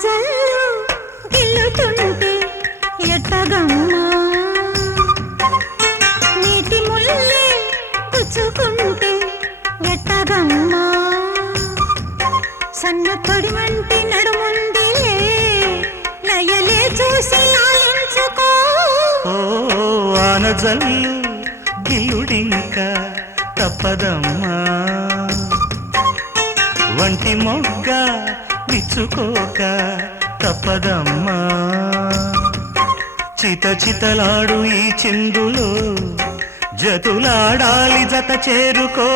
ఆనజల్లు గిల్లుతుంటే ఎట్టగమ్మా నీటి ముల్లే పుచ్చుకుంటే ఎట్టగమ్మా సన్న తొడి వంటి నడుముందిలే లయలే చూసి లాలించుకో ఓ ఆనజల్లు గిల్లుడింకా తప్పదమ్మా వంటి మొగ్గ విచ్చుకోక తప్పదమ్మా చిత చితలాడు ఈ చిందులో జతులాడాలి జత చేరుకో